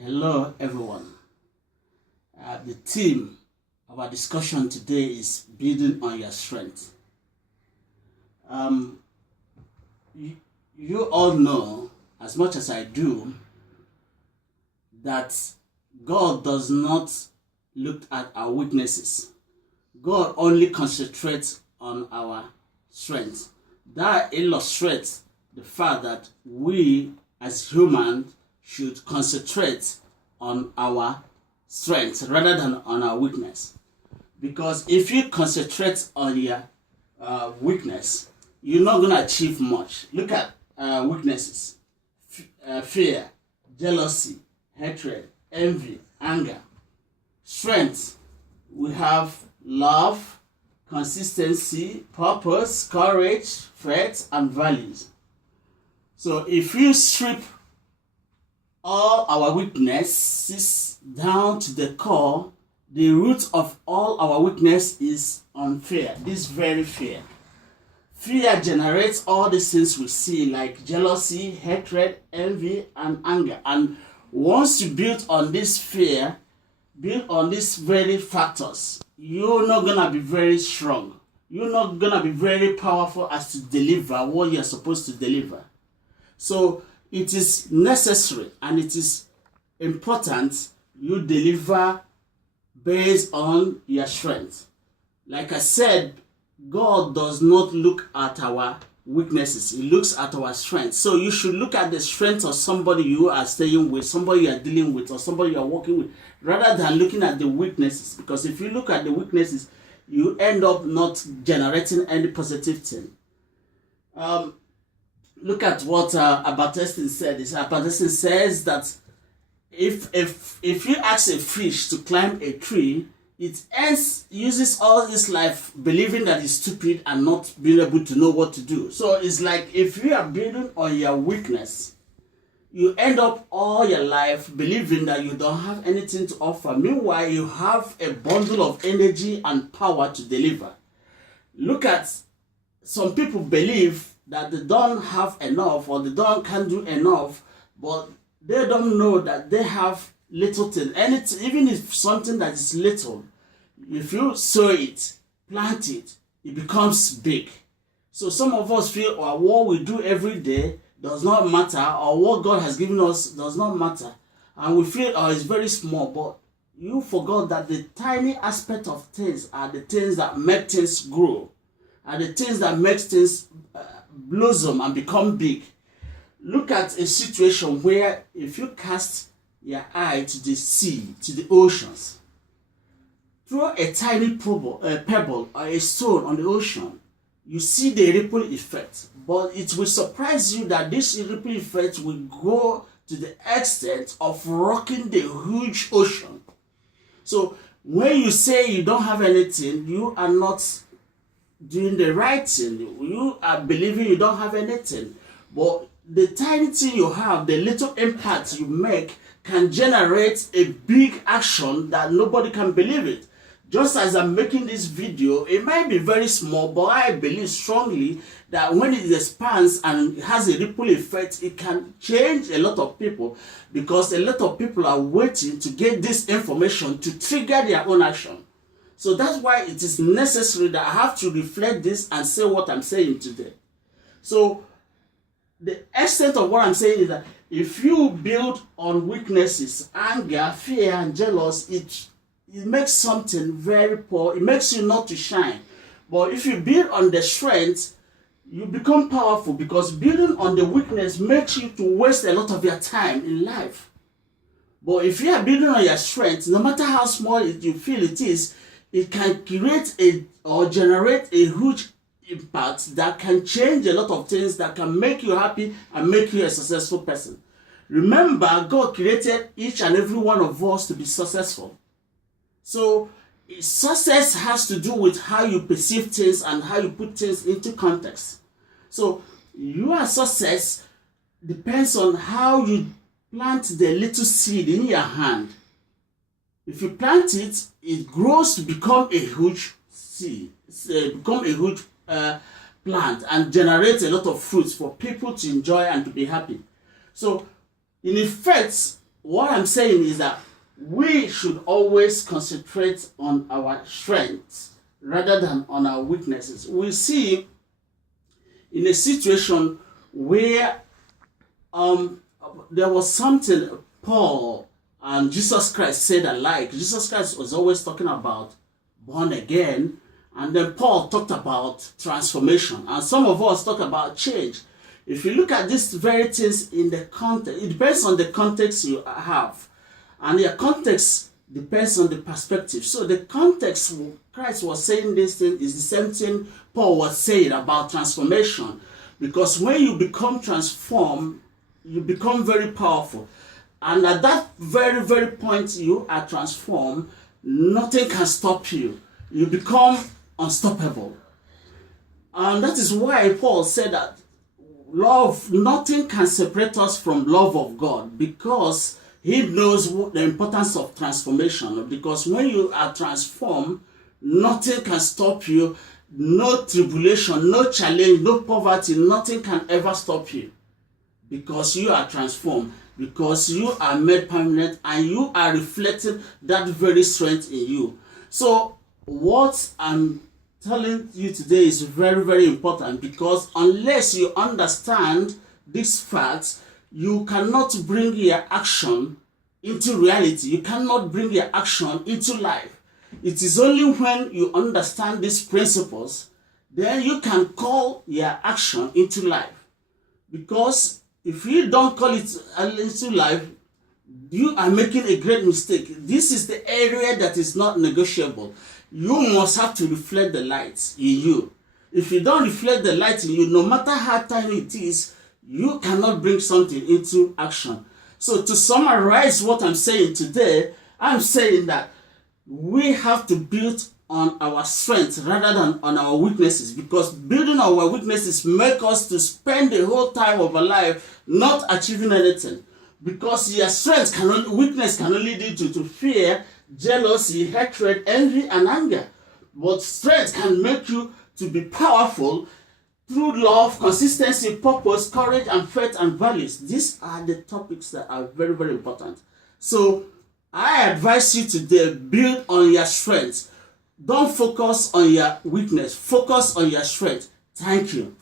Hello, everyone. The theme of our discussion today is building on your strength. Um, you all know, as much as I do, that God does not look at our weaknesses. God only concentrates on our strength. That illustrates the fact that we, as humans, should concentrate on our strength rather than on our weakness. Because if you concentrate on your weakness, you're not going to achieve much. Look at weaknesses: fear, jealousy, hatred, envy, anger. Strength: we have love, consistency, purpose, courage, faith, and values. So if you strip all our weaknesses down to the core, the root of all our weakness is on fear. This very fear. Fear generates all the things we see, like jealousy, hatred, envy, and anger. And once you build on this fear, build on these very factors, you're not gonna be very strong. You're not gonna be very powerful as to deliver what you're supposed to deliver. So it is necessary and it is important you deliver based on your strength. Like I said, God does not look at our weaknesses. He looks at our strength. So you should look at the strength of somebody you are staying with, somebody you are dealing with, or somebody you are working with, rather than looking at the weaknesses. Because if you look at the weaknesses, you end up not generating any positive thing. Look at what Abatestin said. Abatestin says that if you ask a fish to climb a tree, it uses all its life believing that it's stupid and not being able to know what to do. So it's like if you are building on your weakness, you end up all your life believing that you don't have anything to offer. Meanwhile, you have a bundle of energy and power to deliver. Look at some people believe that they don't have enough or can't do enough, but they don't know that they have little thing. Anything, even if something that is little, if you sow it, plant it, it becomes big. So some of us feel what we do every day does not matter, or what God has given us does not matter, and we feel it's very small. But you forgot that the tiny aspect of things are the things that make things grow, are the things that make things blossom and become big. Look at a situation where if you cast your eye to the sea, to the oceans, throw a tiny pebble or a stone on the ocean, you see the ripple effect. But it will surprise you that this ripple effect will go to the extent of rocking the huge ocean. So when you say you don't have anything, you are not doing the right thing. You are believing you don't have anything. But the tiny thing you have, the little impact you make, can generate a big action that nobody can believe it. Just as I'm making this video, it might be very small, but I believe strongly that when it expands and has a ripple effect, it can change a lot of people, because a lot of people are waiting to get this information to trigger their own action. So that's why it is necessary that I have to reflect this and say what I'm saying today. So the extent of what I'm saying is that if you build on weaknesses, anger, fear, and jealousy, it makes something very poor. It makes you not to shine. But if you build on the strength, you become powerful, because building on the weakness makes you to waste a lot of your time in life. But if you are building on your strength, no matter how small you feel it is, it can create or generate a huge impact that can change a lot of things, that can make you happy and make you a successful person. Remember, God created each and every one of us to be successful. So success has to do with how you perceive things and how you put things into context. So your success depends on how you plant the little seed in your hand. If you plant it, it grows to become a huge seed, become a huge plant, and generate a lot of fruits for people to enjoy and to be happy. So in effect, what I'm saying is that we should always concentrate on our strengths rather than on our weaknesses. We see in a situation where there was something Paul and Jesus Christ said alike. Jesus Christ was always talking about born again, and then Paul talked about transformation, and some of us talk about change. If you look at these very things in the context, it depends on the context you have, and your context depends on the perspective. So the context Christ was saying this thing is the same thing Paul was saying about transformation, because when you become transformed, you become very powerful. And at that very, very point you are transformed, nothing can stop you. You become unstoppable. And that is why Paul said that nothing can separate us from love of God, because he knows the importance of transformation. Because when you are transformed, nothing can stop you. No tribulation, no challenge, no poverty, nothing can ever stop you. Because you are transformed, because you are made permanent, and you are reflecting that very strength in you. So what I'm telling you today is very, very important, because unless you understand these facts, you cannot bring your action into reality. You cannot bring your action into life. It is only when you understand these principles, then you can call your action into life. Because if you don't call it into life, you are making a great mistake. This is the area that is not negotiable. You must have to reflect the light in you. If you don't reflect the light in you, no matter how tiny it is, you cannot bring something into action. So to summarize what I'm saying today, I'm saying that we have to build on our strengths rather than on our weaknesses, because building on our weaknesses make us to spend the whole time of our life not achieving anything, because your weakness can only lead you to fear, jealousy, hatred, envy, and anger. But strength can make you to be powerful through love, consistency, purpose, courage, and faith and values. These are the topics that are very, very important. So I advise you today, build on your strengths. Don't focus on your weakness. Focus on your strength. Thank you.